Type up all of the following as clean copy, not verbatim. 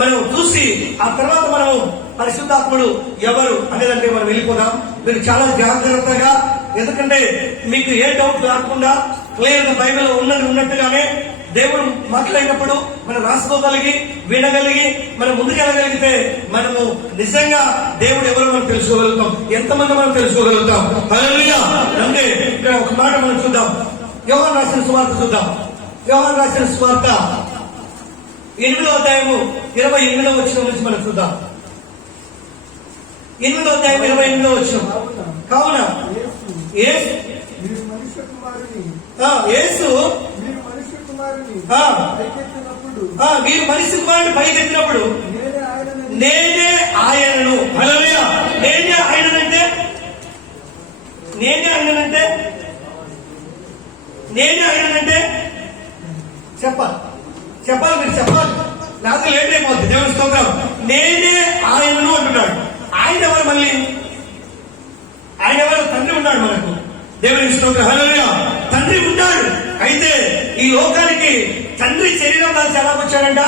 మనం చూసి ఆ తర్వాత మనం పరిశుద్ధాత్ముడు ఎవరు అనేదంటే మనం వెళ్ళిపోదాం. మీరు చాలా జాగ్రత్తగా, ఎందుకంటే మీకు ఏ డౌట్ రాకుండా క్లియర్ గా బైబిల్ ఉన్నట్టుగానే దేవుడు మాట్లాడినప్పుడు మనం రాసుకోగలిగి వినగలిగి మనం ముందుకెళ్ళగలిగితే మనము నిజంగా దేవుడు ఎవరో మనం తెలుసుకోగలుగుతాం. ఎంతమంది మనం తెలుసుకోగలుగుతాం. హల్లెలూయా. అంటే ఇక్కడ ఒక మాట మనం చూద్దాం. యోహాను రాసిన సువార్త చూద్దాం. యోహాను రాసిన సువార్త 8వ అధ్యాయము 28వ వచనం నుంచి మనం చూద్దాం. 8వ అధ్యాయం 28వ వచనం. కావున యేసు మీరు మనుష్య కుమారుని పైకెత్తినప్పుడు నేనే ఆయనను. హల్లెలూయా. నేనే ఆయననంటే చెప్పాలి మీరు చెప్పాలి, నాకు లేట్ అయిపోద్ది. దేవుని స్తోత్రం. నేనే ఆయనను అంటున్నాడు. ఆయన ఎవరు? మళ్ళీ ఆయన ఎవరు? తండ్రి ఉన్నాడు మనకు. దేవుని స్తోత్రం. హల్లెలూయా. తండ్రి ఉన్నాడు. అయితే ఈ లోకానికి తండ్రి శరీరం దాల్చి ఎలా వచ్చాడంట?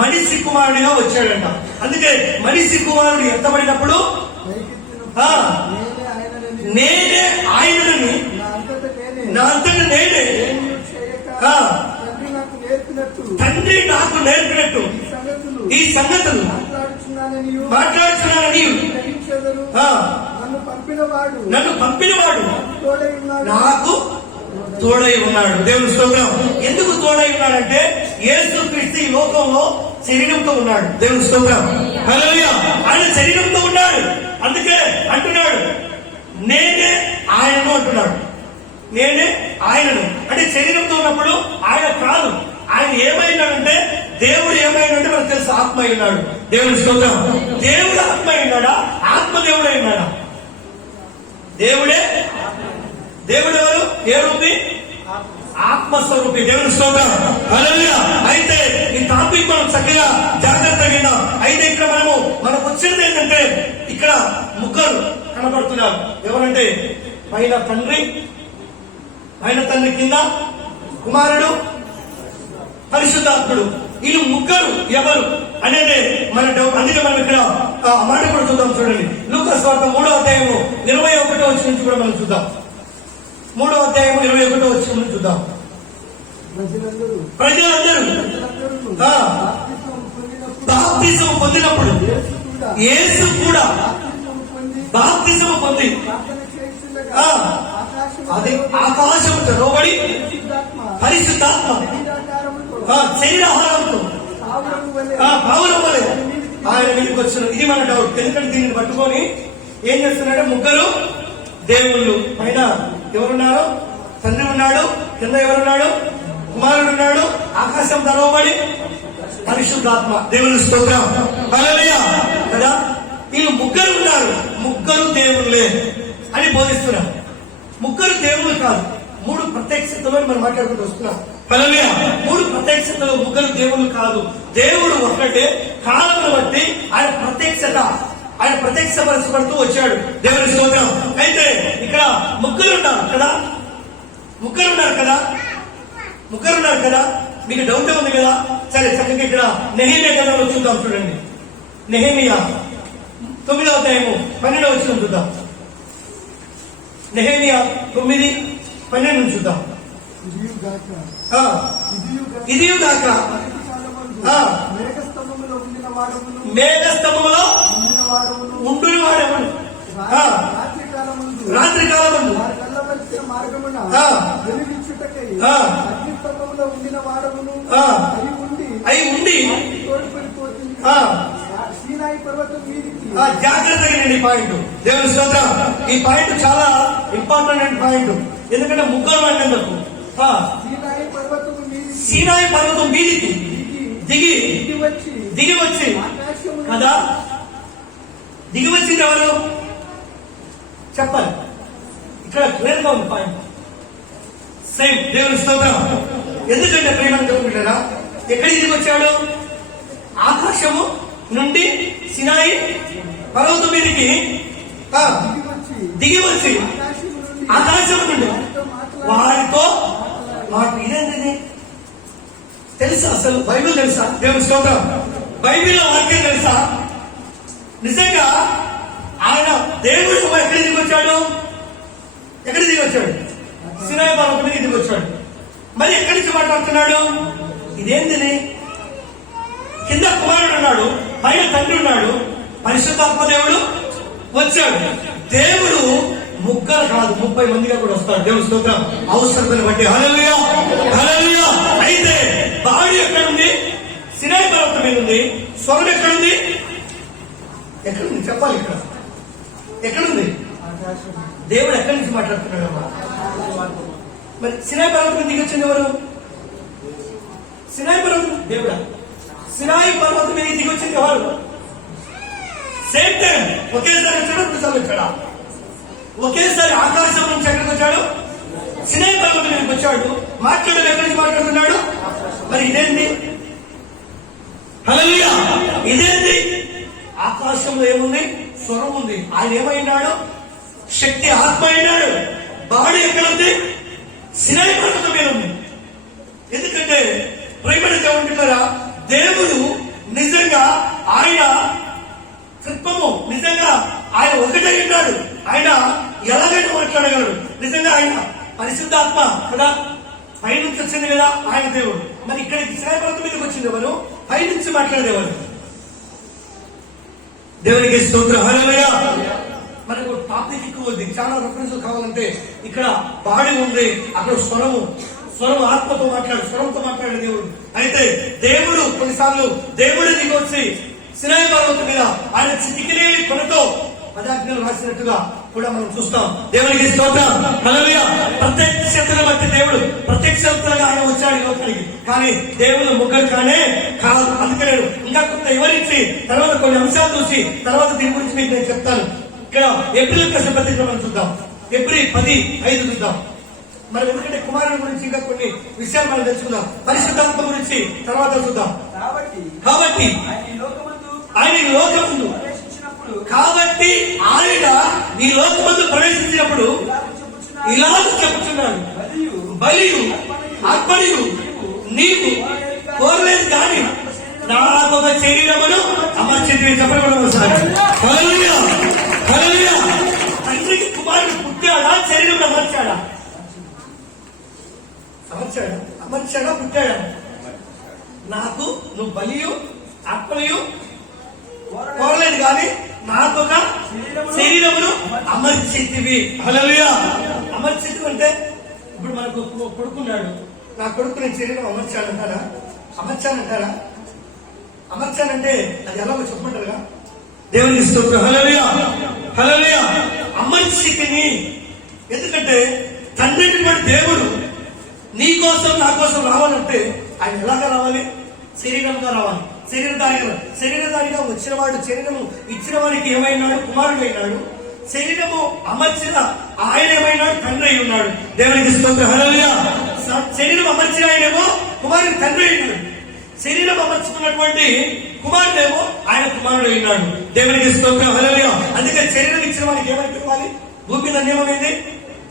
మనిషి కుమారుడిగా వచ్చాడంట. అందుకే మనిషి కుమారుడు ఎత్తబడినప్పుడు నేనే ఆయనని, నా అంతట నేనే, తండ్రి నాకు నేర్పినట్టు ఈ సంగతులు మాట్లాడుతున్నానని నన్ను పంపినవాడు నాకు తోడై ఉన్నాడు. దేవుని స్తోత్రం. ఎందుకు తోడై ఉన్నాడంటే యేసుక్రీస్తు ఈ లోకంలో శరీరంతో ఉన్నాడు. దేవుని స్తోత్రం. హల్లెలూయా. ఆయన శరీరంతో ఉన్నాడు. అందుకే అంటున్నాడు నేనే ఆయనను అంటున్నాడు. నేనే ఆయనను అంటే శరీరంతో ఉన్నప్పుడు ఆయన కాదు. ఆయన ఏమైనాడంటే దేవుడు ఏమైనాడంటే మనకు తెలుసు, ఆత్మ అయినాడు. దేవుని స్తోత్రం. దేవుడు ఆత్మ అయినాడా? ఆత్మ దేవుడు అయినాడా? దేవుడే. దేవుడు ఎవరు? ఏ రూపి? ఆత్మస్వరూపి. దేవుని స్తోత్రం. హల్లెలూయా. అయితే ఈ టాపిక్ మనం చక్కగా జాగ్రత్తగా. అయితే ఇక్కడ మనకు వచ్చినది ఏంటంటే ఇక్కడ ముగ్గురు కనబడుతున్నారు. ఎవరంటే పైన తండ్రి కింద కుమారుడు, పరిశుద్ధాత్ముడు. వీళ్ళు ముగ్గురు ఎవరు అనేది మన డౌట్. అందుకే మనం ఇక్కడ మాట కూడా చూద్దాం. చూడండి, లూకా సువార్త 3వ అధ్యాయము 21వ వచనం నుంచి కూడా మనం చూద్దాం. 3వ అధ్యాయము 21వ వచనం నుంచి చూద్దాం. ప్రజలందరూ బాప్తిసం పొందినప్పుడు యేసు కూడా బాప్తిసం పొంది అది ఆకాశంతో లోబడి పరిశుద్ధాత్మ శరీరాహారంతో పావురం వలె ఆయన మీదకి వచ్చిన. ఇది మన డౌట్. ఎందుకంటే దీనిని పట్టుకొని ఏం చేస్తున్నాడు? ముగ్గురు దేవుళ్ళు. పైన ఎవరున్నారు? తండ్రి ఉన్నాడు. కింద ఎవరున్నాడు? కుమారుడు ఉన్నాడు. ఆకాశం తెరవబడి పరిశుద్ధాత్మ. దేవుని స్తోత్రం. హల్లెలూయా కదా. వీళ్ళు ముగ్గురు ఉన్నారు. ముగ్గురు దేవుళ్ళే అని బోధిస్తున్నారు. ముగ్గురు దేవుళ్ళు కాదు, 3 ప్రత్యక్షతలు మనం మాట్లాడుకుంటూ వస్తున్నాం. హల్లెలూయా. 3 ప్రత్యక్షతలు, ముగ్గురు దేవుళ్ళు కాదు. దేవుడు ఒక్కటే. కాలమును బట్టి ఆయన ప్రత్యక్షపరచబడుతూ వచ్చాడు. దేవుని స్తోత్రం. అయితే ఇక్కడ ముగ్గురు ఉన్నారు కదా. మీకు డౌట్ ఉంది కదా. సరే, చక్కగా ఇక్కడ నెహెమియా గ్రంథంలో చూద్దాం. చూడండి, నెహెమియా 9వ అధ్యాయము 12వ వచనం చూద్దాం. నెహెమియా 9:12 చూద్దాం. ఇదియుగాక మేఘస్తంభములో ఉండుని వాడెవడు? రాత్రి కాలమందు అయి ఉండి జాగ్రత్తగా నేను ఈ పాయింట్. దేవుని స్తోత్రం. ఈ పాయింట్ చాలా ఇంపార్టెంట్ పాయింట్. ఎందుకంటే ముగ్గురు అంటేందుకు సీనాయి పర్వతం మీదికి దిగి వచ్చి కదా. దిగి వచ్చింది ఎవరు చెప్పాలి. ఇక్కడ క్లియర్ గా ఉంది పాయింట్. సేమ్. దేవుని స్తోత్రం. ఎందుకంటే ప్రేమ చెప్పుకుంటారా, ఎక్కడికి దిగి వచ్చాడు? ఆకాశము నుండి సినాయి పర్వతం మీదకి దిగి వచ్చి ఆకాశం నుండి వారితో ఇదేంటిది తెలుసా? అసలు బైబిల్ తెలుసా? దేవుని స్తోత్రం. బైబిల్లో వాక్యం తెలుసా? నిజంగా ఆయన దేవుడు ఎక్కడి దిగి వచ్చాడు? ఎక్కడి దిగి వచ్చాడు? సినాయి పర్వతం మీద దిగి వచ్చాడు. మరి ఎక్కడి నుంచి మాట్లాడుతున్నాడు? ఇదేంటిది? కింద కుమారుడు ఉన్నాడు, పైన తండ్రి ఉన్నాడు, పరిశుద్ధాత్మ దేవుడు వచ్చాడు. దేవుడు ముగ్గురు కాదు 30 మందిగా కూడా వస్తాడు. దేవుడు స్తోత్రం. అవసరతను బట్టి. హల్లెలూయా, హల్లెలూయా. అయితే బాడీ ఎక్కడుంది? సినాయి పర్వతం మీద ఉంది. స్వరం ఎక్కడుంది? ఎక్కడుంది చెప్పాలి. ఇక్కడ ఎక్కడుంది? దేవుడు ఎక్కడి నుంచి మాట్లాడుతున్నాడు? మరి సినాయి పర్వతం దిగి వచ్చింది ఎవరు? సినాయి పర్వతం దేవుడా? సినాయి పర్వతం మీద దిగి వచ్చింది ఎవరు? సేమ్ టైం ఒకేసారి వచ్చాడు, రెండుసార్లు వచ్చాడా? ఒకేసారి ఆకాశం నుంచి ఎక్కడికి వచ్చాడు? సినాయి పర్వతం మీదకి వచ్చాడు. మాట్లాడడం ఎక్కడి నుంచి మాట్లాడుతున్నాడు? మరి ఇదేంటి? హల్లెలూయా. ఇదేంటి? ఆకాశంలో ఏముంది? స్వరం ఉంది. ఆయన ఏమైనాడు? శక్తి ఆత్మ అయినాడు. బాడీ ఎక్కడ ఉంది? సినాయి పర్వతం మీద ఉంది. ఎందుకంటే ప్రేమణ దేవుడున్నారా, దేవుడు నిజంగా ఆయన కృపము, నిజంగా ఆయన ఒకటే ఉన్నాడు. ఆయన ఎలాగైనా మాట్లాడగలడు. నిజంగా ఆయన పరిశుద్ధాత్మ కదా, పైనుంచి వచ్చింది కదా ఆయన దేవుడు. మరి ఇక్కడ సినాయి పర్వతం మీదకి వచ్చింది ఎవరు? పైనుంచి మాట్లాడేవారు. దేవునికి స్తోత్రం. హల్లెలూయా. మనకు టాపిక్ ఎక్కువ ఉంది. చాలా రెఫరెన్స్ కావాలంటే ఇక్కడ బాడీ ఉంది, అక్కడ స్వరము ఆత్మతో స్వరంతో మాట్లాడే దేవుడు. అయితే దేవుడు కొన్నిసార్లు దేవుడు దిగి వచ్చి సినాయి పర్వతం మీద ఆయన చిటికిలేని కొనతో పదాజ్ఞలు రాసినట్టుగా కూడా మనం చూస్తాం. దేవునికి స్తోత్రం. హల్లెలూయా. ప్రత్యక్షతను బట్టి దేవుడు ప్రత్యక్షతలుగా ఆయన వచ్చాడు ఈ లోకానికి. కానీ దేవుడు ముగ్గురు కానే కాదు. అందుకే నేను ఇంకా కొంత వివరించి తర్వాత కొన్ని అంశాలు చూసి తర్వాత దీని గురించి మీకు నేను చెప్తాను. ఇక్కడ ఏప్రిల్ రాసిన పత్రిక మనం చూద్దాం. ఏప్రిల్ 10:5 చూద్దాం. మరి ఎందుకంటే కుమారుని గురించి ఇంకా కొన్ని విషయాలు మనం తెలుసుకుందాం. పరిశుద్ధాత్మ గురించి తర్వాత చూద్దాం. కాబట్టి ఆయన ఈ లోకమందు కాబట్టి ఆయన ఈ లోకమందు ప్రవేశించినప్పుడు ఇలాగ చెప్పుచున్నాడు, బలియు అర్పణయు నీవు కోరలేదు కానీ నాకు ఒక శరీరమును అమర్చింది. చెప్పడం తండ్రికి కుమారుడు పుట్టాడా? శరీరం అమర్చాడా? అమర్చాడా? పుట్టాడా? నాకు నువ్వు బలియు అర్పణయు కోరలేదు కానీ నాకు ఒక శరీరమును అమర్చితివి. హల్లెలూయా. అమర్చితివి అంటే ఇప్పుడు మనకు కొడుకున్నాడు, నా కొడుకు నేను శరీరం అమర్చానంటారా? అమర్చానంటే అది ఎలాగో చెప్పమంటారుగా. దేవునికి స్తోత్రం. హల్లెలూయా, హల్లెలూయా. అమర్చితిని. ఎందుకంటే తండ్రి దేవుడు నీ కోసం నా కోసం రావాలంటే ఆయన ఎలాగా రావాలి? శరీరంగా రావాలి. శరీరధారిగా వచ్చిన వాడు, శరీరము ఇచ్చిన వాడికి ఏమైనాడు? కుమారుడు అయినాడు. శరీరము అమర్చిన ఆయన ఏమైనాడు? తండ్రి అయి ఉన్నాడు. దేవునికి స్తోత్రం. హల్లెలూయా. శరీరం అమర్చిన ఆయనేమో కుమారుడు తండ్రి అయినాడు. శరీరం అమర్చుకున్నటువంటి కుమారుడేమో ఆయన కుమారుడు అయినాడు. దేవునికి స్తోత్రం. హల్లెలూయా. అందుకే శరీరం ఇచ్చిన వాడికి ఏమని పిలవాలి? భూమి మీద నియమం ఏంది?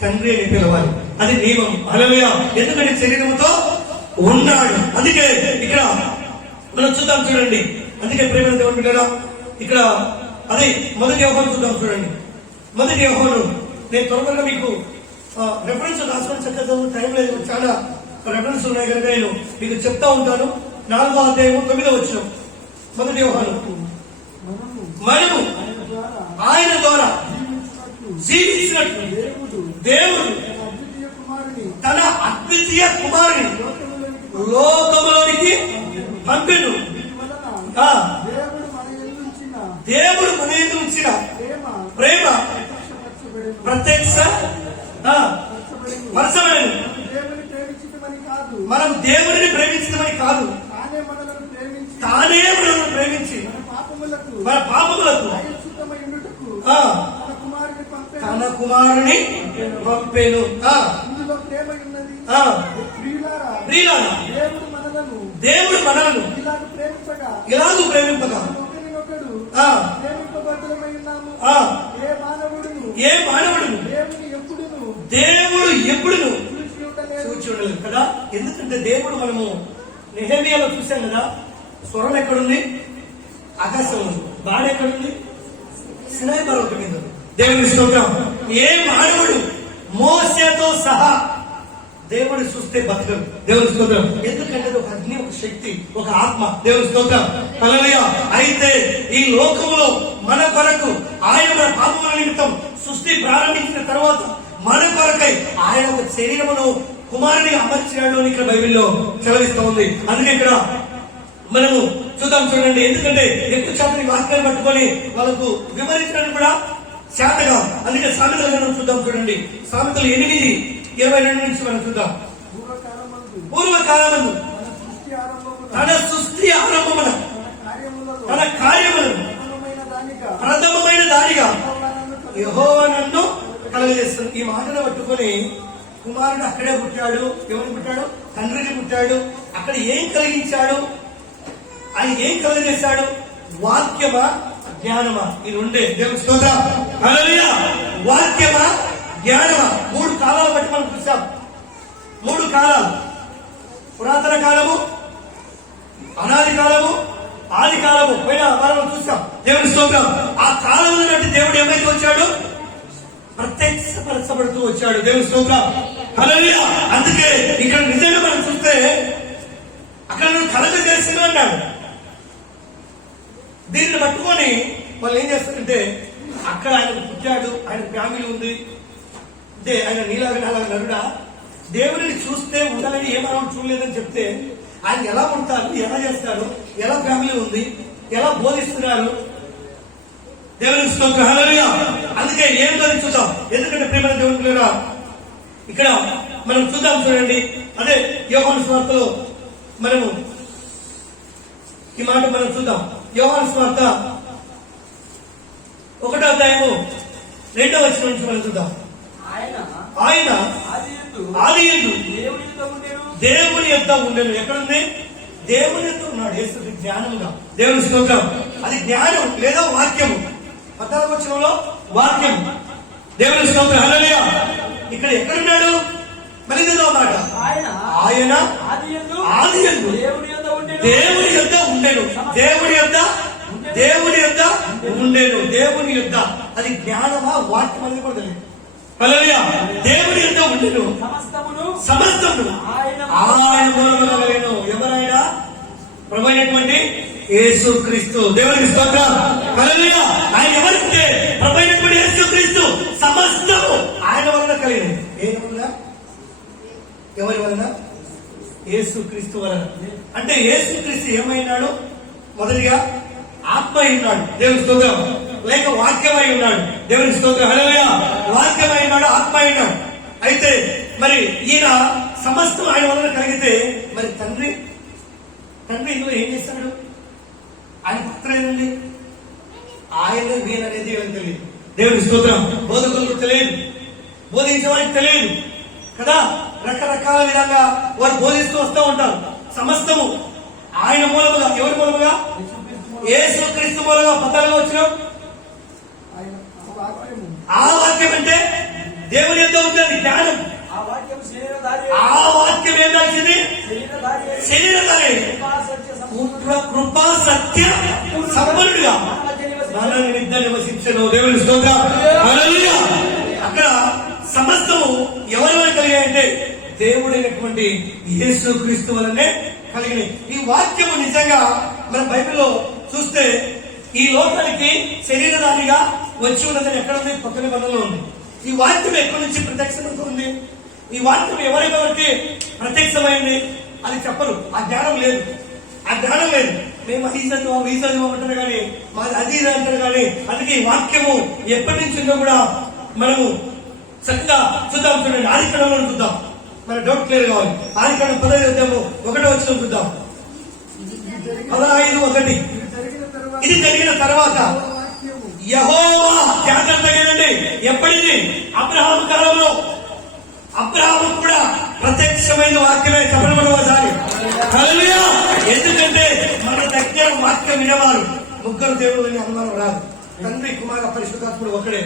తండ్రి అని పిలవాలి. అది నియమం. హల్లెలూయా. ఎందుకంటే శరీరంతో ఉన్నాడు. అందుకే ఇక్కడ మనం చూద్దాం, చూడండి. అందుకే ప్రేమ దేవుడు బిడ్డలారా, ఇక్కడ అదే మొదటి యోహాను చూద్దాం. చూడండి, మొదటి యోహాను. నేను త్వరగా మీకు రెఫరెన్స్ రాసుకొని చక్కగా టైం లేదు, చాలా రెఫరెన్స్ ఉన్నాయి కనుక నేను మీకు చెప్తా ఉంటాను. 4వ అధ్యాయం 9వ వచనం. మొదటి యోహాను. మనము ఆయన ద్వారా జీవించినట్లు దేవుడు తన అద్వితీయ కుమారుని లోకములోనికి పంపెను. దేవుడు మన యందు ఉంచిన ప్రేమ ప్రత్యక్షపరచబడెను. మనం దేవుడిని ప్రేమించడమని కాదు, తానే మనల్ని ప్రేమించి మన పాపములకు తన కుమారుని పంపెను. దేవుడు మనలను ఇలాగూ ప్రేమింపగా ఏ మానవుడును దేవుడు ఎప్పుడును చూచి ఉండలేదు కదా. ఎందుకంటే దేవుడు మనము నెహెమీయాలో చూసాం కదా, స్వరం ఎక్కడుంది? ఆకాశం ఉంది. బాడెక్కడుంది? సినాయి పర్వతం మీద. దేవుని స్తోత్రం. ఏ మానవుడు మోసేతో సహా దేవుడు చూస్తే బతకడు. దేవుని స్తోత్రం. ఎందుకంటే ఒక అగ్ని, ఒక శక్తి, ఒక ఆత్మ. దేవుని స్తోత్రం. హల్లెలూయా. అయితే ఈ లోకంలో మన కొరకు ఆయన మన పాపముల నిమిత్తం సృష్టి ప్రారంభించిన తర్వాత మన కొరకై ఆయన ఒక శరీరమును కుమారుని అమర్చినాడు అని ఇక్కడ బైబిల్లో సెలవిస్తూ ఉంది. అందుకే ఇక్కడ మనము చూద్దాం, చూడండి. ఎందుకంటే ఎక్కువ శాతం ఈ వాక్యాన్ని పట్టుకొని వాళ్ళకు వివరించడానికి కూడా శాతగా. అందుకే సామెతల గ్రంథం చూద్దాం, చూడండి. సామెతలు 8:22 నుంచి మనం చూద్దాం. పూర్వకాలమందు తన సృష్టి ఆరంభమున తన కార్యములను ప్రథమమైన దానిగా యెహోవా నన్ను కలుగజేస్తుంది. ఈ మాటను పట్టుకొని కుమారుడు అక్కడే పుట్టాడు. ఎవరిని పుట్టాడు? తండ్రికి పుట్టాడు. అక్కడ ఏం కలిగించాడు? ఆయన ఏం కలుగజేశాడు? వాక్యమా, జ్ఞానమా? ఈ రెండే. దేవుని స్తోత్రం. హల్లెలూయా. వాక్యమా, జ్ఞానమా? 3 కాలాలు బట్టి మనం చూసాం. 3 కాలాలు: పురాతన కాలము, అనాది కాలము, ఆది కాలము. పోయిన వారం చూసాం. దేవుని స్తోత్రం. ఆ కాలంలో బట్టి దేవుడు ఏమైతే వచ్చాడు? ప్రత్యక్షపరచబడుతూ వచ్చాడు. దేవుని స్తోత్రం. హల్లెలూయా. అందుకే ఇక్కడ నిజంగా మనం చూస్తే అక్కడ నువ్వు కలగజేసిన అన్నాడు. దీన్ని పట్టుకొని వాళ్ళు ఏం చేస్తారంటే, అక్కడ ఆయన పుట్టాడు, ఆయన ఫ్యామిలీ ఉంది, అంటే ఆయన నీలాగా నాలాగా నరుడా, దేవుడిని చూస్తే ఉండాలని ఏమన్నా చూడలేదని చెప్తే ఆయన ఎలా ఉంటారు, ఎలా చేస్తారు, ఎలా ఫ్యామిలీ ఉంది, ఎలా బోధిస్తున్నారు. దేవుని స్తోత్రం. హల్లెలూయా. అందుకే ఏం చూద్దాం. ఎందుకంటే ప్రేమ దేవుని పిల్లరా, ఇక్కడ మనం చూద్దాం, చూడండి. అదే యోహాను సువార్తలో మనము ఈ మాట మనం చూద్దాం. యోహాను సువార్త 1వ అధ్యాయము 2వ వచనం నుంచి మనం చూద్దాం. ఆయన ఆదియందు దేవుని యొద్ద ఉండెను. ఎక్కడుంది? దేవుని యొద్ద ఉన్నాడు. యేసు జ్ఞానముగా. దేవుని స్తోత్రం. అది జ్ఞానం లేదా వాక్యము. 14వ వచనంలో వాక్యం. దేవుని స్తోత్రం. హల్లెలూయా. ఇక్కడ ఎక్కడున్నాడు? మళ్ళీ ఏదో మాట. ఆయన ఆదియందు దేవుని యొద్ద ఉండెను. దేవుని యొద్ద ఉండేను. దేవుని యొద్ద. అది జ్ఞానమా, వాక్యం అనేది కూడా తెలియదు. హల్లెలూయా. దేవుని యొద్ద ఉండెను. సమస్తమును ఆయన మూలముగా కలిగెను. ఎవరైనా? ప్రభువైనటువంటి యేసుక్రీస్తు. దేవునికి స్తోత్రం. హల్లెలూయా. ఆయన ఎవరంటే ప్రభువైనటువంటి యేసుక్రీస్తు. సమస్తము ఆయన వలన కలిగినది. ఏ వలన? ఎవరి వలన? యేసుక్రీస్తు వలన. అంటే యేసుక్రీస్తు ఏమైనాడు? మొదటిగా ఆత్మ అయినాడు. దేవుని స్తోత్రం. లేక వాక్యమై ఉన్నాడు. దేవుని స్తోత్రం. హల్లెలూయా. వాక్యమై ఉన్నాడు, ఆత్మ అయినాడు. అయితే మరి ఈయన సమస్తం ఆయన వలన కలిగితే మరి తండ్రి ఇందులో ఏం చేస్తాడు? ఆయన పాత్ర ఏదండి? ఆయన వీరనేది ఏమని తెలియదు. దేవుని స్తోత్రం. బోధకులకు తెలియదు, బోధించడానికి తెలియదు కదా. రకరకాల విధంగా వారు బోధిస్తూ వస్తూ ఉంటారు. సమస్తము ఆయన మూలముగా. ఎవరి మూలముగా? యేసుక్రీస్తు మూలంగా పతాలుగా వచ్చిన ఆ వాక్యం అంటే దేవుని యొక్క ఉంటుంది జ్ఞానం. ఆ వాక్యం ఏం రాసింది? శరీరధారి, కృపా సత్య సంపన్నుడుగా మన నిమిత్త నివసించను. దేవుని స్తోత్రం. హల్లెలూయా. అక్కడ సమస్తము ఎవరి వల్ల కలిగాయంటే దేవుడైనటువంటి యేసుక్రీస్తు వలనే కలిగినాయి. ఈ వాక్యము నిజంగా మన బైబిల్లో చూస్తే ఈ లోకానికి శరీరధారిగా వచ్చి ఉన్నదని ఎక్కడ ఉంది? కొత్త నిబంధనలో ఉంది. ఈ వాక్యం ఎక్కడి నుంచి ప్రత్యక్షమవుతుంది? ఈ వాక్యం ఎవరెవరికి ప్రత్యక్షమైంది అది చెప్పరు. ఆ జ్ఞానం లేదు. మేము ఈ చదువు అంటారు కానీ మాది అది ఇది అంటారు కానీ. అందుకే ఈ వాక్యము ఎప్పటి నుంచి ఉందో కూడా మనము చక్కగా చూద్దాం. చూడండి, ఆదికాండంలో చూద్దాం. మన డౌట్ క్లియర్ కావాలి. ఆదికాండం 15 1వ వచనం చూద్దాం. 15:1. ఇది జరిగిన తర్వాత యెహోవా, జాగ్రత్తగానండి, ఎప్పటిది? అబ్రహాము కాలంలో. అబ్రహాము కూడా ప్రత్యక్షమైన వాక్యమే. చెప్పడం ఒకసారి. హల్లెలూయా. ఎందుకంటే మన దగ్గర వాక్యం వినేవారు ముగ్గురు దేవుడు అని అనుమానం రాదు. తండ్రి, కుమారుడు, పరిశుద్ధాత్ముడు ఒకడే.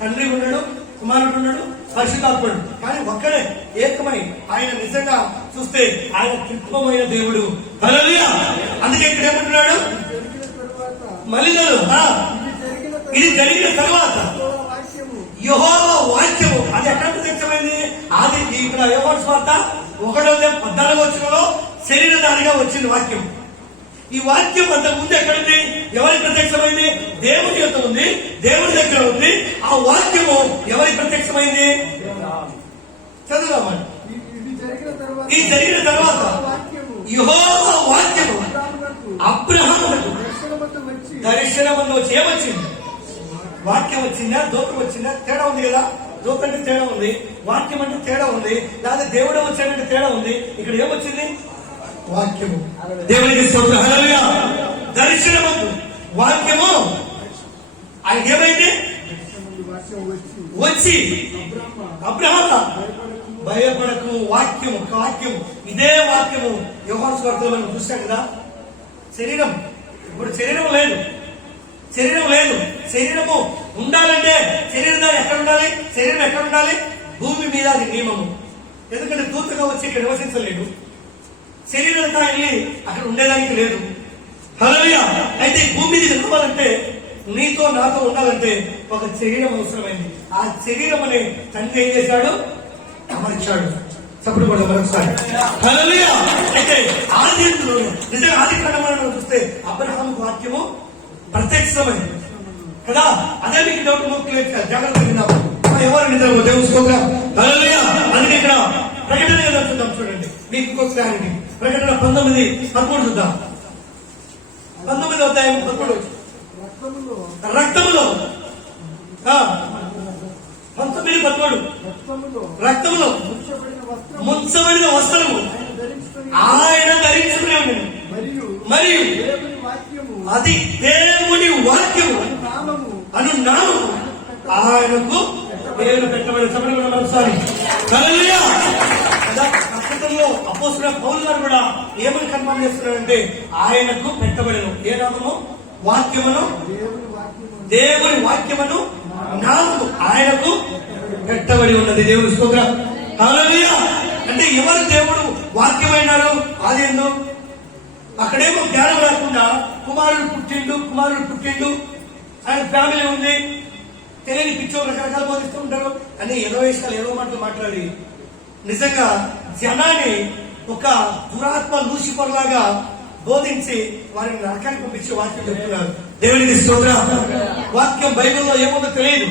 తండ్రి ఉన్నాడు, కుమారుడు ఉన్నాడు, పరిశుద్ధాత్ముడు, కానీ ఒక్కడే, ఏకమై. ఆయన నిజంగా చూస్తే ఆయన కృపమైన దేవుడు. హల్లెలూయా. అందుకే ఇక్కడ ఏమంటున్నాడు? మలినలు ఇది జరిగిన తర్వాత యెహోవా వాక్యము అది ఎక్కడ ప్రత్యక్షమైంది? అది ఇక్కడ యోహాను సువార్త 1:14 శరీరధారిగా వచ్చింది వాక్యం. ఈ వాక్యం అంతకు ముందు ఎక్కడుంది? ఎవరికి ప్రత్యక్షమైంది? దేవుని యొక్క ఉంది, దేవుని దగ్గర ఉంది. ఆ వాక్యము ఎవరికి ప్రత్యక్షమైంది? చదువుదామని. ఈ జరిగిన తర్వాత యెహోవా వాక్యము అబ్రహామునకు దర్శనమందు వచ్చి ఏమొచ్చింది? వాక్యం వచ్చిందా, దూతం వచ్చిందా? తేడా ఉంది కదా. దూతం అంటే తేడా ఉంది, వాక్యం అంటే తేడా ఉంది, లేదా దేవుడే వచ్చాడంటే తేడా ఉంది. ఇక్కడ ఏమొచ్చింది? వాక్యము. దేవునికి స్తోత్రం. హల్లెలూయా. దర్శనమందు వాక్యము ఆయన ఏమైంది? వచ్చి అబ్రహాము భయపడకు. వాక్యము వాక్యము ఇదే వాక్యము యోహాను సువార్తలో మనం చూస్తాం కదా. శరీరం ఇప్పుడు శరీరం లేదు, శరీరం లేదు. శరీరము ఉండాలంటే శరీరం ఎక్కడ ఉండాలి? శరీరం ఎక్కడ ఉండాలి? భూమి మీద. అది నియమము. ఎందుకంటే దూతగా వచ్చి ఇక్కడ నివసించలేడు. శరీరం అంతా వెళ్ళి అక్కడ ఉండేదానికి లేదు. హల్లెలూయా. అయితే భూమి మీద నిలవాలంటే, నీతో నాతో ఉండాలంటే ఒక శరీరం అవసరమైంది. ఆ శరీరం అనే తండ్రి ఏం చేశాడు? అమర్చాడు. చప్పుడు కూడా మరొకసారి. హల్లెలూయా. అయితే నిజంగా ఆది కాండంలో చూస్తే అబ్రహాము వాక్యము ప్రత్యక్షమైంది కదా. అదే మీకు డౌట్ మొక్కలేదు, జాగ్రత్తగా విన్నాము. ఎవరు నిద్ర దేవుని స్తోత్రం. హల్లెలూయా. అందుకే ఇక్కడ ప్రకటన కదా చూద్దాం. చూడండి మీకు ఇంకొక క్లారిటీ. ప్రకటన 19:13 చూద్దాం. 19వ అధ్యాయం 13. రక్తములో 19:13 రక్తములో ముంచబడిన వస్త్రము ఆయన ధరించుకునే మరియు అది దేవుని వాక్యము అను నామము ఆయనకు పేరు పెట్టబడిన. చెప్పడం మరోసారి. హల్లెలూయా. ప్రకటనలో అపోస్తలుడైన పౌలు గారు కూడా ఏమని కన్ఫర్మ్ చేస్తున్నారంటే ఆయనకు పెట్టబడిన ఏ నామము? వాక్యమును, దేవుని వాక్యమును నామము ఆయనకు పెట్టబడి ఉన్నది. దేవుని స్తోత్రం. హల్లెలూయా. అంటే ఎవరు దేవుడు వాక్యమైనారు? అది ఏందో అక్కడేమో జ్ఞానం రాకుండా కుమారుడు పుట్టిండు, ఆయన ఫ్యామిలీ ఉంది, తెలియని పిచ్చోళ్ళు రకరకాలు బోధిస్తూ ఉంటారు అని ఏదో విషయాలు ఏదో మాటలు మాట్లాడి నిజంగా జనాన్ని ఒక దురాత్మ లూసిఫర్ లాగా బోధించి వారిని నరకానికి పంపించి వాక్యం చెప్తున్నారు. దేవునికి స్తోత్రం. వాక్యం బైబిల్లో ఏముందో తెలియదు,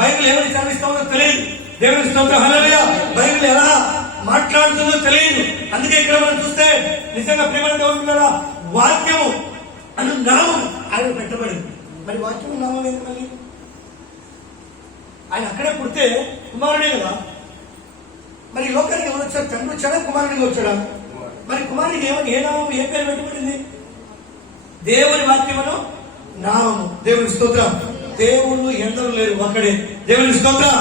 బైబిల్ ఏమని చదివిస్తామో తెలియదు. దేవునికి స్తోత్రం. హల్లెలూయా. బైబిల్ ఎలా మాట్లాడుతుందో తెలియదు. అందుకే ఇక్కడ మనం చూస్తే నిజంగా ప్రేమ దేవుడు వాక్యము అను నామం ఆయన పెట్టబడింది. మరి వాక్యము నామం ఏంటి? మళ్ళీ ఆయన అక్కడే పుడితే కుమారుడే కదా. మరి లోకానికి ఎవరు వచ్చారు? తండ్రి వచ్చాడా, కుమారుడిగా వచ్చాడా? మరి కుమారుడికి ఏమని ఏ నామం ఏ పేరు పెట్టబడింది? దేవుని వాక్యమును నామము. దేవుని స్తోత్రం. దేవుళ్ళు ఎందరూ లేరు, ఒక్కడే. దేవుని స్తోత్రం.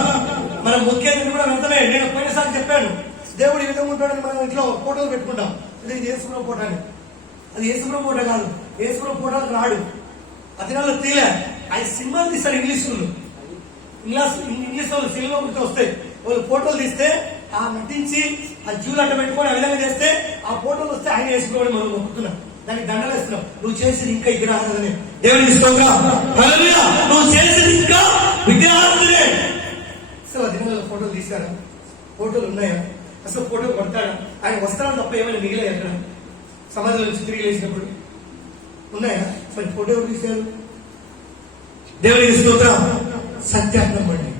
మనం ముఖ్యంగా కూడా వెంటనే నేను పోయినసారి చెప్పాను, దేవుడు ఈ విధంగా ఉంటాడని మనం ఇంట్లో ఫోటోలు పెట్టుకుంటాం. ఇది యేసుప్రభు ఫోటో అని. అది యేసుప్రభు ఫోటో కాదు. యేసుప్రభు ఫోటోలు రాడు, అది నాలో తీలే. ఆయన సినిమాలు తీస్తారు ఇంగ్లీష్ వాళ్ళు సినిమా గురించి వస్తాయి. వాళ్ళు ఫోటోలు తీస్తే ఆ నటించి ఆ జూలు అట్ట పెట్టుకొని ఆ విధంగా చేస్తే ఆ ఫోటోలు వస్తే ఆయన వేసుకోవడం మనం మొక్కుతున్నాం, దానికి దండలు వేస్తున్నాం. నువ్వు చేసేది ఇంకా విగ్రహారాధనే. దేవునికి స్తోత్రం. హల్లెలూయా. నువ్వు చేసేది ఇంకా విగ్రహారాధనే. అసలు ఆ దినాల్లో ఫోటోలు తీశారా? ఫోటోలు ఉన్నాయా? అసలు ఫోటో కొడతాడా? ఆయన వస్త్రాలు తప్ప ఏమైనా మిగిలాయి అక్కడ సమాజంలో నుంచి తిరిగి లేచినప్పుడు? ఉన్నాయా? మరి ఫోటో ఎవరు తీశారు? దేవునికి స్తోత్రం. సత్యాన్ని నమ్మండి,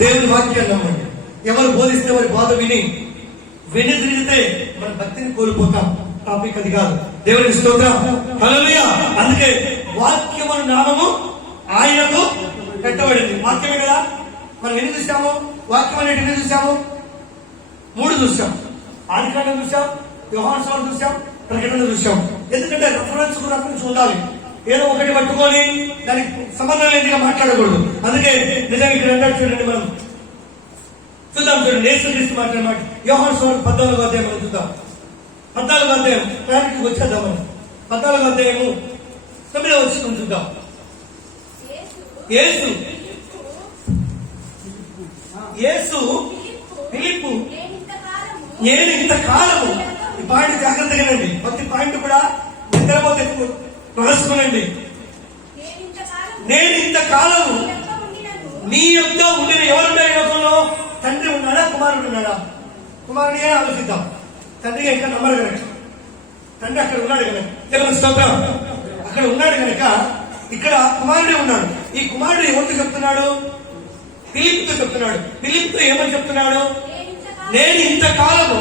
దేవుని వాక్యాన్ని నమ్మండి. ఎవరు బోధిస్తే వారి బాధ విని తిరిగితే మన భక్తిని కోల్పోతాం. టాపిక్ అది కాదు. దేవునికి స్తోత్రం. హల్లెలూయా. అందుకే వాక్యమును నామము ఆయనకు పెట్టబడింది. వాక్యమే కదా. మనం ఎన్ని చూసాము? వాక్యం అనేది ఎన్ని చూసాము? 3 చూసాం. ఆదికాండం చూసాం, యోహాను సువార్త చూసాం, ప్రకటన చూసాం. ఎందుకంటే రెఫరెన్స్ ఉండాలి. ఏదో ఒకటి పట్టుకొని దానికి సంబంధం లేనిగా మాట్లాడకూడదు. అందుకే నిజంగా ఇక్కడ అంటారు చూడండి, మనం చూద్దాం. చూడండి యేసుక్రీస్తు మాట్లాడే మాట యోహాను సువార్త 14వ అధ్యాయం మనం చూద్దాం. 14వ అధ్యాయం క్లారిటీకి వచ్చేద్దాం. మనం 14వ అధ్యాయము 9వ వచనం చూద్దాం. యేసు ఫిలిప్పు నేను ఇంతకాలము, ఈ పాయింట్ జాగ్రత్తగానండి, ప్రతి పాయింట్ కూడా నిద్రపోతే రాసుకునండి. మీ యొక్క ఉండిన ఎవరున్నారు లోకంలో? తండ్రి ఉన్నాడా, కుమారుడు ఉన్నాడా? కుమారుడినే ఆలోచిద్దాం. తండ్రి ఇంకా నమ్మరు కనుక, తండ్రి అక్కడ ఉన్నాడు కనుక, తెలుగు స్తోత్రం, అక్కడ ఉన్నాడు కనుక ఇక్కడ కుమారుడే ఉన్నాడు. ఈ కుమారుడు ఎవరితో చెప్తున్నాడు? ఫిలిప్తో చెప్తున్నాడు. ఫిలిప్తో ఏమని చెప్తున్నాడు? నేను ఇంతకాలము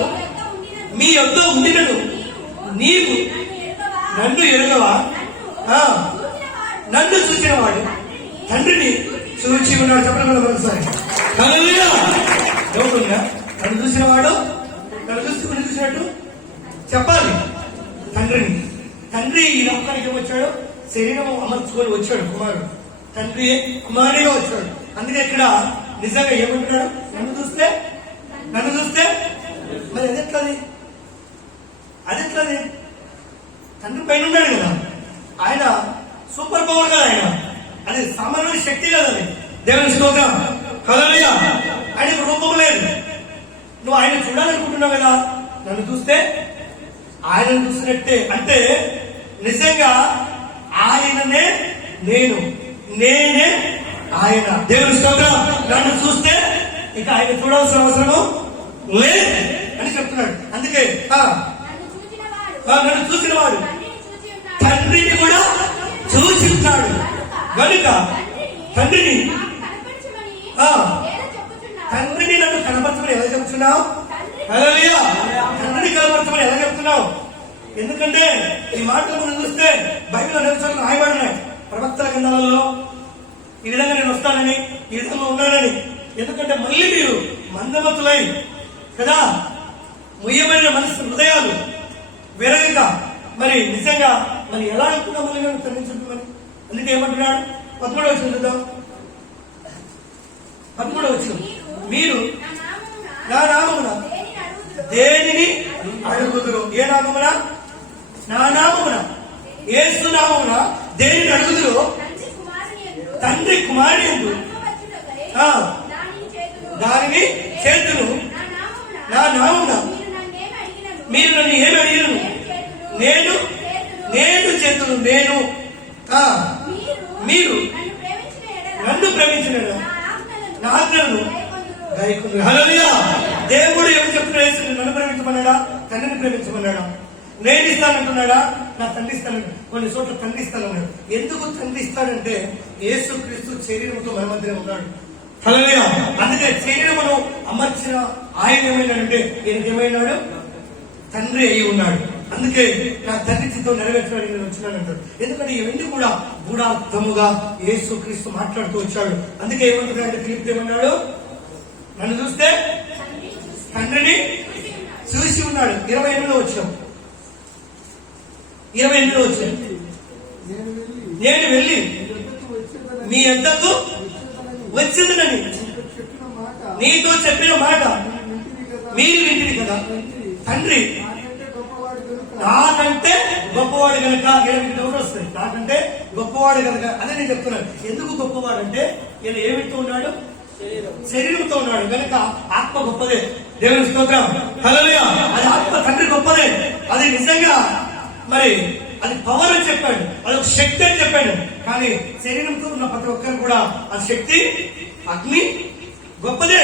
మీ యొద్ద ఉండినను నీవు నన్ను ఎరుగవా? నన్ను చూసినవాడు తండ్రిని చూచి ఉన్నాడు. చెప్పడం ఒకసారి ఎవరున్నా నన్ను చూసినవాడు, నన్ను చూసినట్టు చెప్పాలి. తండ్రిని, తండ్రి ఈ లోకానికి వచ్చాడు, శరీరం అమర్చుకొని వచ్చాడు కుమారుడు. తండ్రి కుమారుడిగా వచ్చాడు. అందుకే ఇక్కడ నిజంగా ఏమంటున్నాడు? నన్ను చూస్తే మరి అదెట్లది? తండ్రి పైన ఉన్నాడు కదా, ఆయన సూపర్ పవర్ కదా, అది సామాన్య శక్తి కదా, అది దేవుని స్తోత్రం. హల్లెలూయా. ఆయనకు రూపం లేదు. నువ్వు ఆయన చూడాలనుకుంటున్నావు కదా, నన్ను చూస్తే ఆయనను చూసినట్టే. అంటే నిజంగా ఆయననే నేను, నేనే ఆయన. దేవుని స్తోత్రం. నన్ను చూస్తే ఇక ఆయన చూడాల్సిన అవసరము లేదు అని చెప్తున్నాడు. అందుకే నన్ను చూసిన వాడు తండ్రిని కూడా చూసిస్తున్నాడు కనుక తండ్రిని నన్ను కనపరచమని ఎలా చెప్తున్నావు? హల్లెలూయా. తండ్రిని కనపరచమని ఎలా చెప్తున్నావు? ఎందుకంటే ఈ మాటలు మనం చూస్తే బైబిల్లో నిమిషాలు రాయబడినాయి, ప్రవక్తల గ్రంథాలలో ఈ విధంగా నేను వస్తానని, ఈ విధంగా ఉన్నానని. ఎందుకంటే మళ్ళీ మీరు మందమతులై కదా, ముయ్యబడిన మనసు హృదయాలు విరగక మరి నిజంగా మరి ఎలా అనుకున్నా మళ్ళీ మేము తరలించుకుంటామని. అందుకే ఏమంటున్నాడు? 13వ వచనం చూద్దాం. 13వ వచనం, మీరు నా నామమున దేనిని అడుగుదురు? ఏ నామమున? నా నామమున, యేసు నామమున దేనిని అడుగుదురు? తండ్రి కుమారుని యందు దానిని చేతును. నా నామమున మీరు నన్ను ఏమి అడిగినను నేను చేతును. నేను మీరు నన్ను ప్రేమించిన నా ఆజ్ఞలను గైకొందురు. హల్లెలూయా. దేవుడు ఏమి చెప్తున్నాడు? నన్ను ప్రేమించమన్నాడా? తండ్రిని ప్రేమించమన్నాడా? నేను ఇస్తానంటున్నాడా? నా తండ్రి ఇస్తాను. కొన్ని చోట్ల తండ్రి ఇస్తానన్నాడు. ఎందుకు తండ్రి ఇస్తాడంటే యేసుక్రీస్తు శరీరంతో మన మధ్య ఉన్నాడు. హల్లెలూయా. అందుకే శరీరమును అమర్చిన ఆయన ఏమైనాడంటే ఏమైనాడు? తండ్రి అయి ఉన్నాడు. అందుకే నా తండ్రి చిత్తం నెరవేర్చడానికి నేను వచ్చినానంటాడు. ఎందుకంటే ఇవన్నీ కూడా గూఢార్థముగా యేసుక్రీస్తు మాట్లాడుతూ వచ్చాడు. అందుకే ఏమంటున్నాడంటే ఫిలిప్ ఏమన్నాడు? నన్ను చూస్తే తండ్రిని చూసి ఉన్నాడు. 28లో వచ్చాం. నేను వెళ్ళి మీ యొద్దకు వచ్చిందని నీతో చెప్పిన మాట మీరు వింటిది కదా. తండ్రి నాకంటే గొప్పవాడు కనుక, డౌట్ వస్తుంది, నాకంటే గొప్పవాడు కనుక. అదే నేను చెప్తున్నాను. ఎందుకు గొప్పవాడు అంటే ఈయన ఏమితో ఉన్నాడు? శరీరంతో ఉన్నాడు కనుక ఆత్మ గొప్పదే. దేవుని స్తోత్రం. హల్లెలూయా. అది ఆత్మ తండ్రి గొప్పదే. అది నిజంగా మరి అది పవర్ అని చెప్పాడు, అది ఒక శక్తి అని చెప్పాడు. కానీ శరీరంతో ఉన్న ప్రతి ఒక్కరు కూడా ఆ శక్తి అగ్ని గొప్పదే.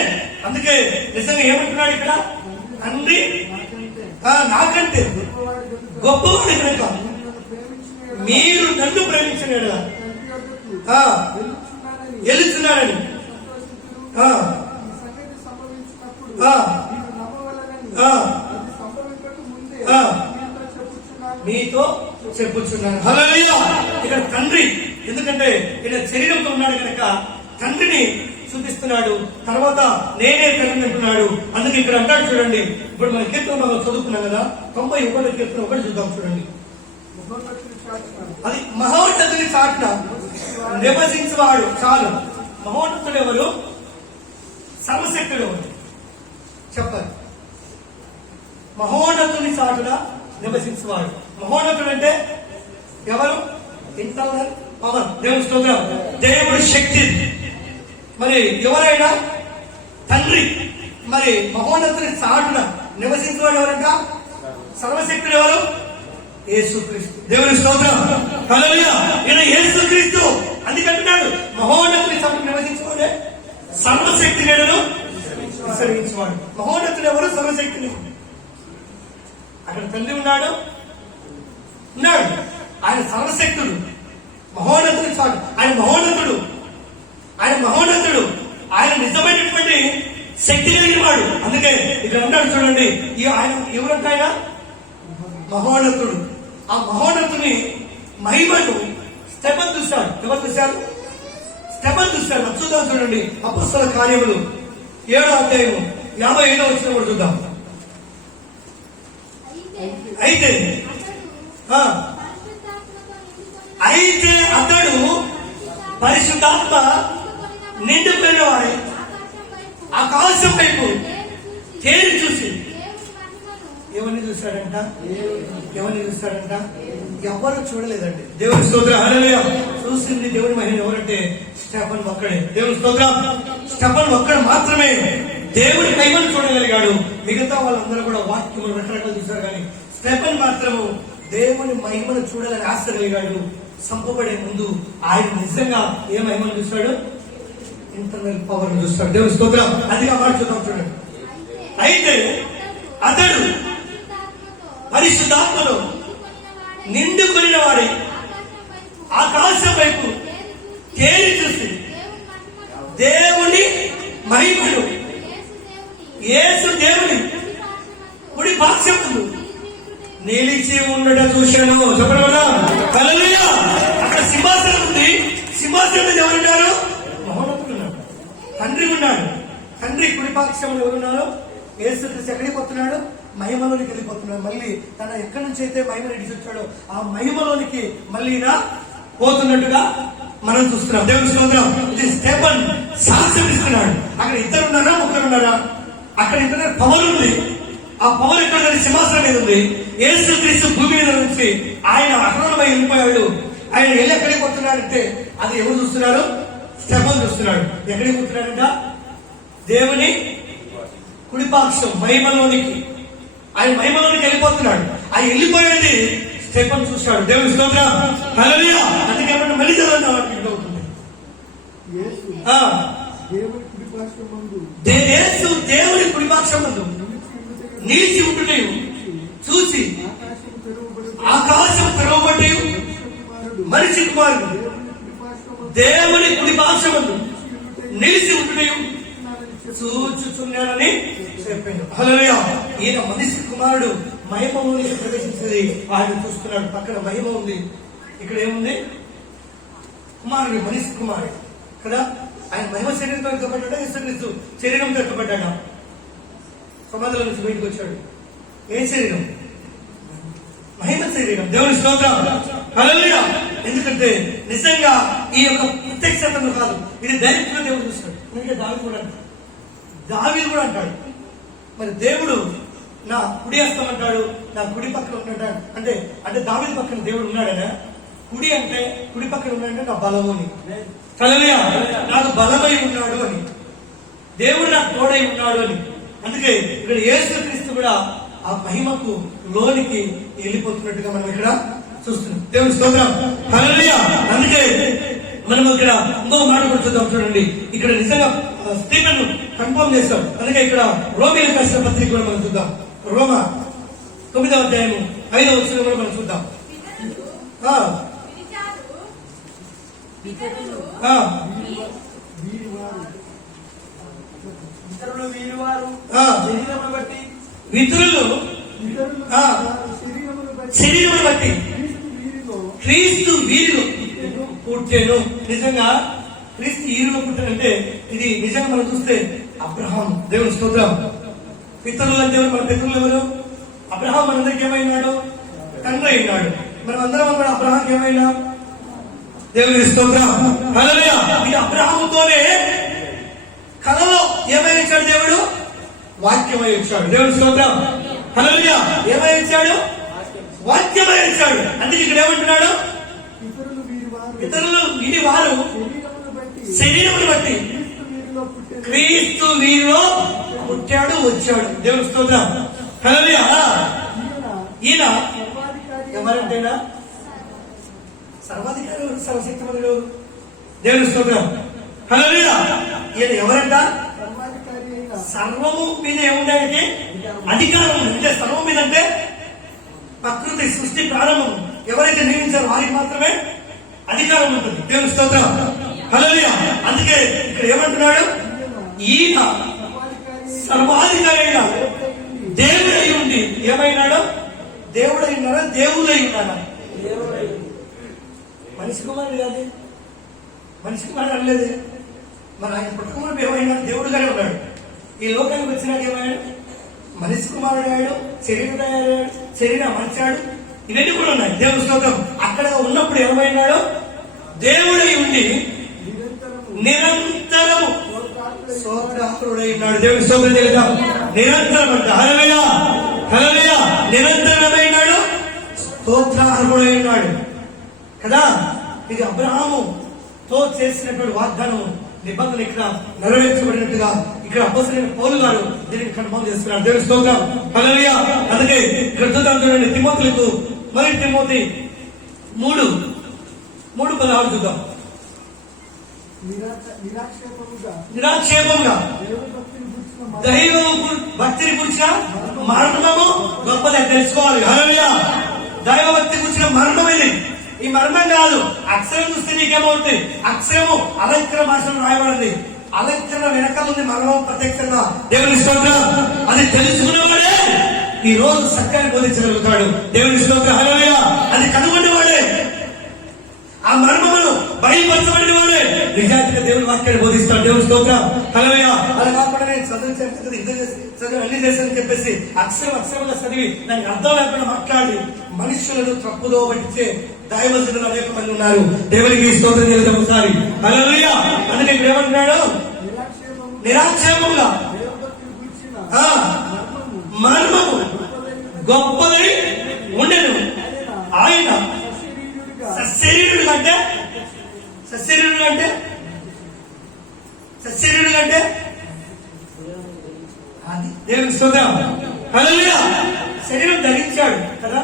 అందుకే నిజంగా ఏమంటున్నాడు ఇక్కడ? తండ్రి నాకంటే గొప్పవాడు కనుక మీరు నన్ను ప్రేమించినాడు గెలుచున్నాడని మీతో చెప్పుచున్నాను. హల్లెలూయా. ఇక్కడ తండ్రి, ఎందుకంటే ఈయన శరీరంతో ఉన్నాడు కనుక తండ్రిని చూపిస్తున్నాడు. తర్వాత నేనే తండ్రిని అంటున్నాడు. అందుకే ఇక్కడ అంటాడు చూడండి. ఇప్పుడు మన కీర్తన మనం చదువుకున్నాం కదా, 91వ కీర్తన 1 చూద్దాం చూడండి. అది మహోన్నతుని చాటున నివసించేవాడు చాలు. మహోన్నతుడు ఎవరు? సర్వశక్తుడు ఎవరు చెప్పాలి. మహోన్నతుని చాటున నివసించేవాడు. మహోన్నతుడు అంటే ఎవరు? Internal power. దేవుని స్తోత్రం. దేవుడి శక్తి. మరి ఎవరైనా తండ్రి మరి మహోన్నతుని చాటున నివసించేవాడు ఎవరంట? సర్వశక్తుడు ఎవరు? యేసుక్రీస్తు. దేవుని స్తోత్రం. హల్లెలూయా. ఈయన యేసుక్రీస్తు. అందుకంటున్నాడు మహోన్నతుని చాటున నివసించేవాడే అందుకే ఇక్కడ ఉంటాడు చూడండి, ఆయన ఎవరంటే ఆయన మహోన్నతుడు. ఆ మహోన్నతుని మహిమను స్టెఫెన్ చూశాడు. ఎవరు చూశారు? స్టెఫెన్ చూశాడు. చూద్దాం చూడండి, అపొస్తలుల కార్యములు 7వ అధ్యాయము 55వ వచనం కూడా చూద్దాం. అయితే అతడు పరిశుద్ధాత్మ నిండుకున్న వాడే ఆకాశం వైపు తేరి చూసి ఎవరిని చూస్తాడంట? ఎవరు చూడలేదండి. దేవుని స్తోత్రం, హల్లెలూయా. చూసింది దేవుని మహిమ ఎవరంటే స్టెఫెన్ ఒక్కడే. దేవుని స్తోత్రం. స్టెఫెన్ ఒక్కడు మాత్రమే దేవుని మహిమను చూడగలిగాడు. మిగతా వాళ్ళందరూ కూడా వాక్యములు రకరకాలు చూశారు, కానీ స్టెఫెన్ మాత్రము దేవుని మహిమను చూడాలని ఆశగలిగాడు. సంపబడే ముందు ఆయన నిజంగా ఏ మహిమను చూస్తాడు? ఇంటర్నల్ పవర్ చూస్తాడు. దేవుని స్తోత్రం. అదిగా మాట చూద్దాం చూడండి. అయితే అతడు పరిశుద్ధాత్మలో నిండుకొనిన వాడే ఆకాశం వైపు తేరి చూసి దేవుని మహిమను, యేసు దేవుని కుడి పార్శ్వమున నిలిచి ఉండట చూశాను. చెప్పండి కదా, హల్లెలూయా. అక్కడ సింహాసనం ఉంది. సింహాసనం మీద ఎవరున్నారు? మహోన్నతుడు ఉన్నాడు, తండ్రి ఉన్నాడు. తండ్రి కుడి పార్శ్వమున ఎవరున్నారు? యేసుక్రీస్తు ఎక్కడికి పోతున్నాడు? మహిమలోనికి వెళ్ళిపోతున్నాడు. మళ్ళీ తన ఎక్కడి నుంచి అయితే మహిమను ఇడిచొచ్చాడో ఆ మహిమలోనికి మళ్ళీ పోతున్నట్టుగా మనం చూస్తున్నాం. దేవుని స్తోత్రం. ఇది స్టెఫెన్ సాక్ష్యం ఇస్తున్నాడు. అక్కడ ఇద్దరున్నారా, ముగ్గురున్నారా? అక్కడ ఇంటర్నల్ పవర్ ఉంది. ఆ పవర్ ఎక్కడ? సింహాసనం మీద ఉంది. యేసుక్రీస్తు భూమి మీద నుంచి ఆయన అహరోనమై వెళ్ళిపోయాడు. ఆయన వెళ్ళి ఎక్కడికి పోతున్నాడంటే అది ఎవరు చూస్తున్నారు? స్టెఫెన్ చూస్తున్నాడు. ఎక్కడికి పోతున్నాడంట? దేవుని కుడిపాక్షం మహిమలోనికి. ఆయన మహిమలోనికి వెళ్ళిపోతున్నాడు. ఆయన వెళ్ళిపోయేది స్టెఫెన్ చూశాడు. దేవుని స్తోత్రం, హల్లెలూయా. అందుకే మళ్ళీ చదవండి, అవుతుంది. యేసు దేవుని కుడిపాక్షం ముందు నిలిచి ఉంటున్నాయి చూసి ఆకాశం తెరవబడి మనిషి కుమారుడు దేవుని కుడిపాక్షం ముందు నిలిచి ఉంటున్నాయి చూచుచున్నాడని చెప్పాడు. హల్లెలూయా. ఈయన మనిషి కుమారుడు మహిమలోనికి ప్రవేశించేది ఆయన చూస్తున్నాడు. పక్కన మహిమ ఉంది, ఇక్కడ ఏముంది? కుమారుడు, మనిషి కుమారుడు కదా. ఆయన మహిమ శరీరంతో ఎక్కబడ్డా, యేసుక్రీస్తు శరీరంతో ఎక్కబడ్డా? సమాధుల నుంచి బయటకు వచ్చాడు. ఏ శరీరం? మహిమ శరీరం. దేవుని స్తోత్రం, హల్లెలూయా. ఎందుకంటే నిజంగా ఈ యొక్క ప్రత్యక్షతను కాదు, ఇది డైరెక్ట్ గా దేవుడు చూస్తాడు. ఎందుకంటే దావీదు కూడా అంటాడు, మరి దేవుడు నా కుడి హస్తం అంటాడు, నా కుడి పక్కన ఉన్నాడు అంటే దావీదు పక్కన దేవుడు ఉన్నాడనా? కుడి అంటే కుడి పక్కన ఉన్నాడంటే నా బలము అని, హల్లెలూయా, నాకు బలమై ఉన్నాడు అని, దేవుడు నాకు తోడై ఉన్నాడు అని. అందుకే ఇక్కడ యేసుక్రీస్తు కూడా ఆ మహిమకు లోనికి వెళ్ళిపోతున్నట్టుగా మనం ఇక్కడ చూస్తున్నాం. దేవుని స్తోత్రం, హల్లెలూయా. అందుకే మనం ఇక్కడ ఇంకో మాట కూడా చూద్దాం చూడండి. ఇక్కడ నిజంగా స్టీఫెన్ కన్ఫర్మ్ చేస్తాం. అందుకే ఇక్కడ రోమీయులకు రాసిన పత్రిక కూడా మనం చూద్దాం. రోమ 9వ అధ్యాయము 5వ వచనం కూడా మనం చూద్దాం. ఇతరులు శరీరమును బట్టి క్రీస్తు వీరిలో పుట్టాను. నిజంగా క్రీస్తు వీరిలో పుట్టానంటే ఇది నిజంగా మనం చూస్తే అబ్రహాం. దేవుని స్తోత్రం. పితరులు అంటే మన పితరులు ఎవరు? అబ్రహాం మనందరికి ఏమైనాడు? తండ్రి అయినాడు. మనం అందరం కూడా అబ్రహాంకి ఏమైనా? దేవుని స్తోత్రం, హల్లెలూయా. ఈ అబ్రహాముతోనే కలలో ఏమై ఇచ్చాడు దేవుడు? వాక్యమై ఇచ్చాడు. దేవుని స్తోత్రం, హల్లెలూయా. ఏమై ఇచ్చాడు? వాక్యమై ఇచ్చాడు. అందుకే ఇక్కడ ఏమంటున్నాడు? ఇతరులు వీరి వారు శరీరమును బట్టి క్రీస్తు వీరిలో పుట్టాడు, వచ్చాడు. దేవుని స్తోత్రం, హల్లెలూయా. ఈయన ఎవరంటేనా? సర్వాధికారి, సర్వశక్తిమంతుడు. దేవుని స్తోత్రం, హల్లెలూయా. ఈయన ఎవరంట? సర్వము మీద ఏముండడానికి అధికారం ఉంది. అంటే సర్వం మీద అంటే ప్రకృతి సృష్టి ప్రారంభం ఎవరైతే నియమించారో వారికి మాత్రమే అధికారం ఉంటుంది. దేవుని స్తోత్రం, హల్లెలూయా. అందుకే ఇక్కడ ఏమంటున్నాడు? ఈయన సర్వాధికారి అయిన దేవుడై ఉండి ఏమైనాడో దేవుడై ఉన్నాడా దేవుడై ఉన్నాడా? మనిషి కుమారుడు కాదు, మనిషి కుమారుడు అనలేదు. మరి ఆయన పుట్టుకుమారుడు ఏమైనా దేవుడుగానే ఉన్నాడు. ఈ లోకానికి వచ్చినాక ఏమయ్యాడు? మనిషి కుమారుడు అయ్యాడు, శరీరం తయారయ్యాడు, శరీరం మంచాడు, ఇవన్నీ కూడా ఉన్నాయి. దేవుని స్తోత్రం. అక్కడ ఉన్నప్పుడు ఏమైనాడు? దేవుడై ఉండి నిరంతరము స్తోత్రార్హుడై ఉన్నాడు. దేవుని స్తోత్రం చేద్దాం. నిరంతరం అంట. హల్లెలూయా, హల్లెలూయా. నిరంతరమైనాడు, స్తోత్రార్హుడై ఉన్నాడు కదా. ఇది అబ్రహాముతో చేసినటువంటి వాగ్దానం, నిబంధన ఇక్కడ నెరవేర్చబడినట్టుగా ఇక్కడ అపోస్తలుడైన పౌలు గారు దీనికి కన్ఫర్మ్ చేస్తున్నారు. దేవుని స్తోత్రం. హల్లెలూయా. అందుకే ఇక్కడ చూద్దాం చూడండి, తిమోతిలకు మొదటి తిమోతి 3:16 చూద్దాం. నిరాక్షేపంగా దైవ భక్తిని గురించిన మర్మము గొప్పది తెలుసుకోవాలి. హల్లెలూయా. దైవ భక్తి గురించిన మర్మం ఇది. ఈ మర్మం కాదు. అక్షరం చూస్తే నీకేమవుతుంది? అక్షరము అలంకరణ భాషలో రాయబడింది. అలంకరణ వెనకాల ఉంది మర్మం ప్రత్యక్షంగా. దేవుని స్తోత్రం. అది తెలుసుకునేవాడే ఈ రోజు సత్యాన్ని బోధించగలుగుతాడు. దేవుని స్తోత్రం. హల్లెలూయా. అది కనుగొనేవాడే, ఆ మర్మమును బయలుపరచబడిన వాడే నిజాతిగా దేవుని వాక్యాన్ని బోధిస్తాడు. దేవుని స్తోత్రం. హల్లెలూయా. అలా కాకుండా నేను చదువు అన్ని చేశానని చెప్పేసి అక్షరంగా చదివి దానికి అర్థం లేకుండా మాట్లాడి మనుషులను తప్పుదో పట్టించే దైవజనులు అనేక మంది ఉన్నారు. దేవునికి స్తోత్రం చేద్దాం ఒకసారి. హల్లెలూయా. అందుకే ఇక్కడ ఏమంటున్నాడు? నిరాక్షేపంగా మర్మము గొప్పది ఉండేను. ఆయన సశరీరుడు అంటే అది దేవుని స్తోత్రం. హల్లెలూయా. శరీరం ధరించాడు కదా,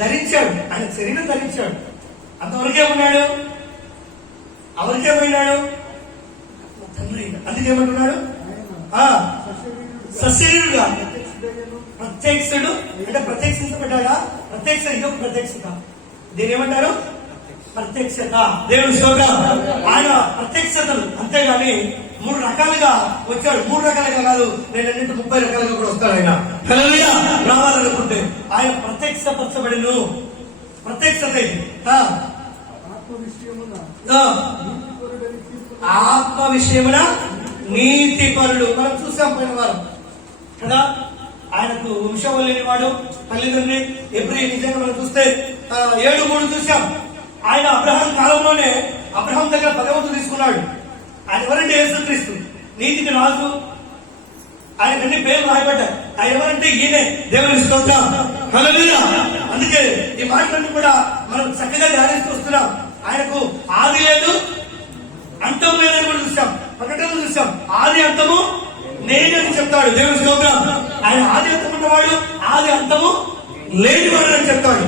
ధరించాడు. ఆయన శరీరం ధరించాడు. అంతవరకేమన్నాడు? ఎవరికేమైనాడు? తండ్రి. అందుకేమంటున్నాడు? సశరీరుడుగా ప్రత్యక్షుడు అంటే ప్రత్యక్షించబడ్డాడా? ప్రత్యక్ష ఇదొక ప్రత్యక్షత. దీని ఏమంటారు? ప్రత్యక్షత. దేవుని స్తోత్రం. ఆయన ప్రత్యక్షతలు అంతేగాని 3 రకాలుగా వచ్చాడు. 3 రకాలుగా కాదు, నేను 30 రకాలుగా కూడా వస్తాడు ఆయన. హల్లెలూయా. రావాలనుకుంటే ఆయన ప్రత్యక్షపరచబడిను. ప్రత్యక్షత ఇది. ఆత్మ విషయమున నీతిపరుడు. మనం చూసాం పోయిన వారం కదా. ఆయనకు వంశం లేని వాడు, తల్లిదండ్రి ఎప్పుడు నిజంగా మనం చూస్తే 7:3 చూసాం. ఆయన అబ్రహాం కాలంలోనే అబ్రహాం దగ్గర భగవంతుడు తీసుకున్నాడు. ఆయన ఎవరంటే యేసుక్రీస్తు, నీతికి రాజు. ఆయన అన్ని పేర్లు రాయబడ్డారు. ఆయన ఎవరంటే ఈయనే. దేవుని స్తోత్రం. హల్లెలూయా. అందుకే ఈ మాటలన్నీ కూడా మనం చక్కగా ధ్యానిస్తూ వస్తున్నాం. ఆయనకు ఆది లేదు, అంతం లేదని కూడా చూసాం. ప్రకటనలు చూసాం. ఆది అంతము నేనని చెప్తాడు. దేవుని స్తోత్రం. ఆయన ఆది అంతం ఉన్నవాడు, ఆది అంతము లేనివాడు అని చెప్తాడు.